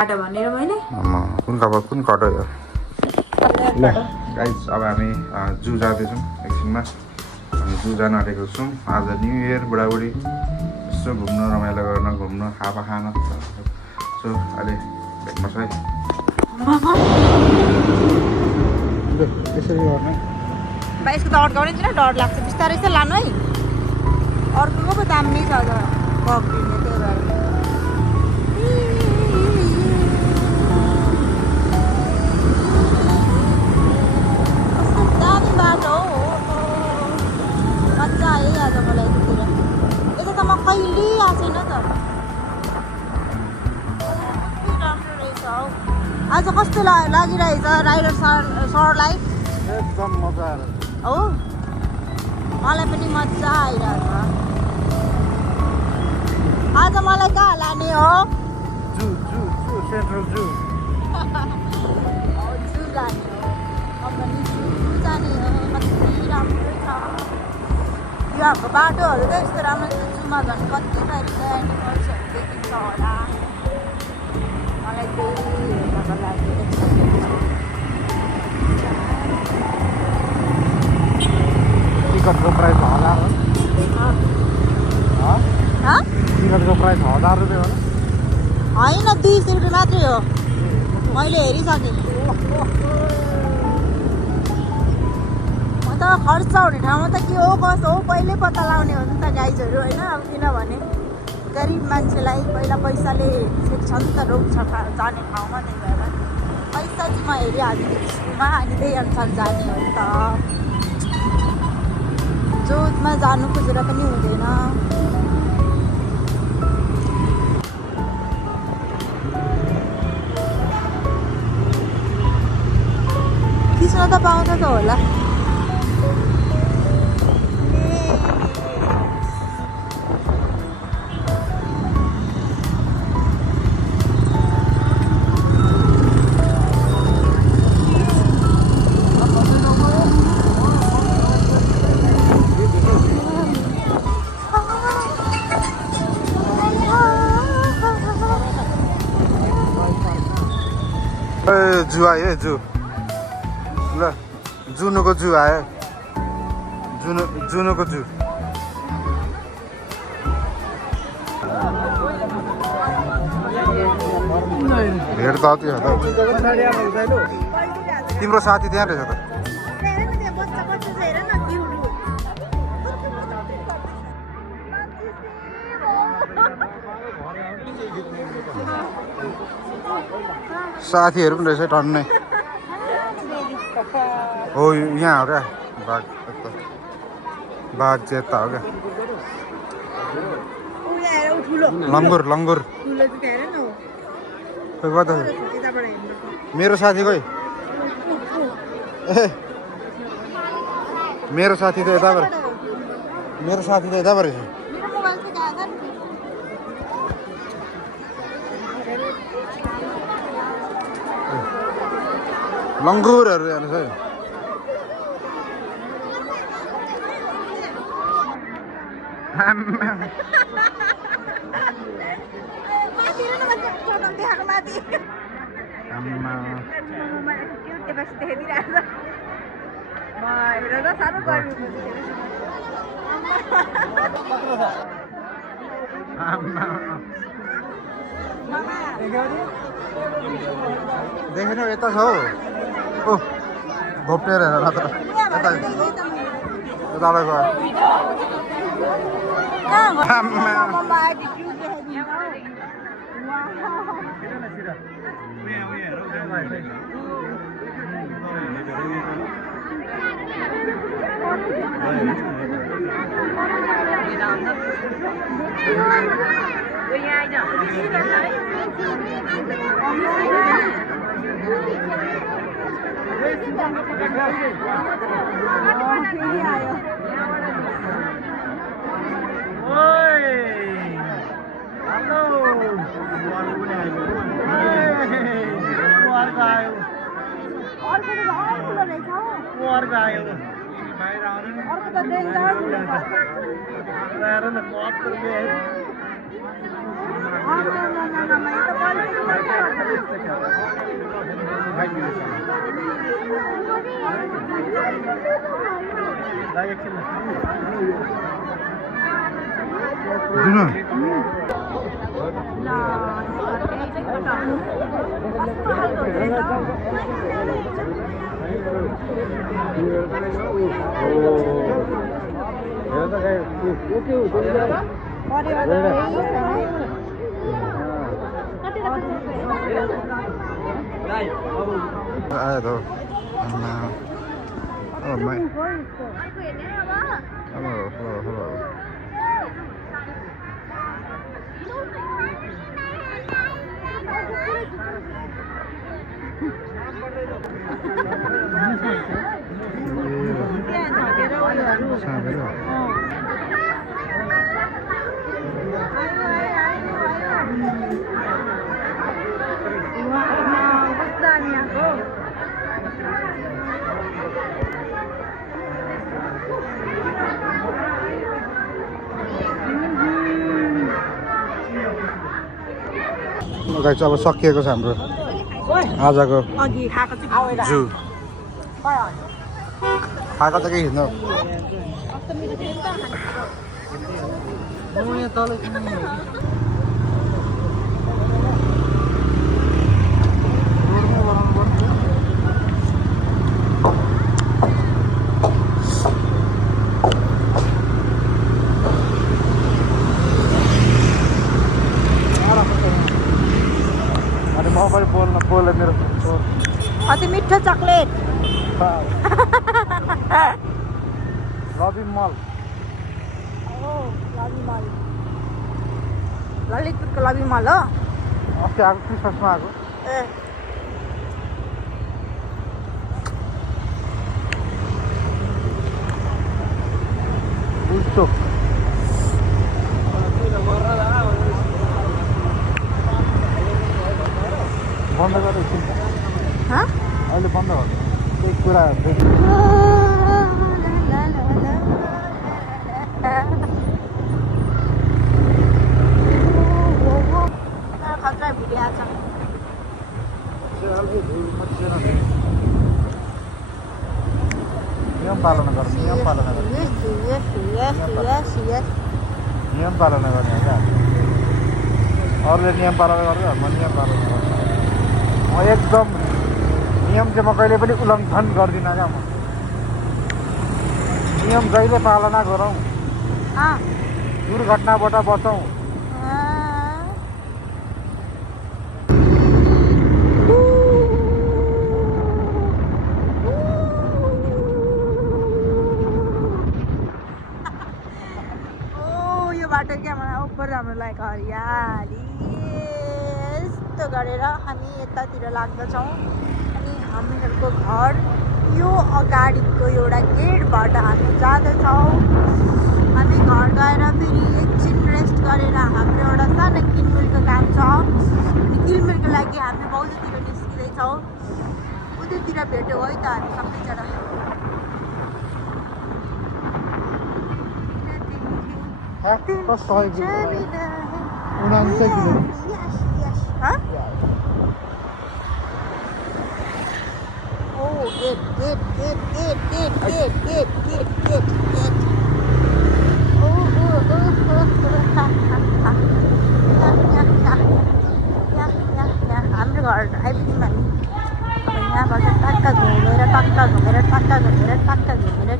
काटो भनेर मैले कुन कटो हो ल गाइस अब हामी जू जाँदैछौँ एकछिनमा हामी जू जान आँटेको छौँ आज न्यू इयर बुढाबुढी यसो घुम्न रमाइलो गर्न घुम्न हावा खान सो अहिले भेट्नुहोस् है यसरी गर्ने यसको त अड्काउने किन डर लाग्छ बिस्तारै चाहिँ लानु है अर्कोको पो दाम नै छ बग्रिने त्यही भएर दामी बाटो हो मजा आयो आज मलाई यतितिर यता त म कहिले आएको छैन त राम्रो रहेछ हौ आज कस्तो लागिरहेछ राइडर सरलाई एकदम मजा आएर हो मलाई पनि मजा आइरहेछ आज मलाई कहाँ लाने हो जू सेन्ट्रल जू जू लाने हो अब पनि जू जाने हो कति राम्रो छ यहाँको बाटोहरू त यस्तो राम्रो छ जूमा झन् कति थरीको एनिमल्सहरू देखिन्छ होला मलाई त्यही हेर्नको लागि टिकटको प्राइस 1000 हो टिकटको प्राइस 1000 रुपियाँ होला होइन 20 रुपियाँ मात्रै हो मैले हेरिसकेँ म त खर्च हुने ठाउँमा त के हो कसो हो पहिल्यै पत्ता लगाउने हो नि त गाइजहरू होइन अब किनभने गरिब मान्छेलाई पहिला पैसाले सेक्छ नि त रोक्छ जाने ठाउँमा त्यही भएर पैसा चाहिँ म हेरिहाल्छु स्कुलमा अनि त्यही अनुसार जाने हो नि त जोतमा जानु खोजेर पनि हुँदैन खिच्न त पाउँछ त होला जू आयो जू ल जुनुको जू आयो जुनुको जू भेट त अति हो त तिम्रो साथी त्यहाँ रहेछ त साथीहरू पनि रहेछ टन्नै हो यहाँ हो क्या बाघ चेता हो क्या लङ्गुर खोइ कता मेरो साथी खोइ ए मेरो साथी त यताबाट रहेछ लङ्गुरहरू हेर्नुहोस् है देखेन यता छ हौ ओ घोप्टेर हेर मात्र यता यताबाट गयो आमामामामा, यो त जुन आयो त hello. गाइस अब सकिएको छ हाम्रो आजको अघि खाएको चाहिँ जू खाएको त केही हिँड्नु बोले मेरो अति मिठो चकलेट लभी मल ललितपुरको लभी मल हो अस्ति आएको क्रिसमसमा आएको ए बुझ्छौ बन्द गरेको अहिले बन्द गर्नु केही कुरा खतरा भिडियो छ नियम पालना गर्नु नियम पालना गर्ने नियम पालना गर्ने क्या अरूले नियम पालना गर्छ म नियम पालना गर्छु म एकदम नियम चाहिँ म कहिले पनि उल्लङ्घन गर्दिनँ क्या म नियम जहिले पालना गरौँ दुर्घटनाबाट बचौँ बाटो क्या मलाई उपर राम्रो लागेको हरियाली यस्तो गरेर हामी यतातिर लाग्दछौँ अनि हामीहरूको घर यो अगाडिको एउटा गेटबाट हामी जाँदैछौँ हामी घर गएर फेरि एकछिन रेस्ट गरेर हाम्रो एउटा सानो किनमेलको काम छ अनि किनमेलको लागि हामी बौद्धतिर निस्किँदैछौँ उतैतिर भेट्यौँ है त हामी सबैजना कस्तो 99 किलो हाम्रो घर आइपुग्यौँ हामी यहाँबाट टक्क घुमेर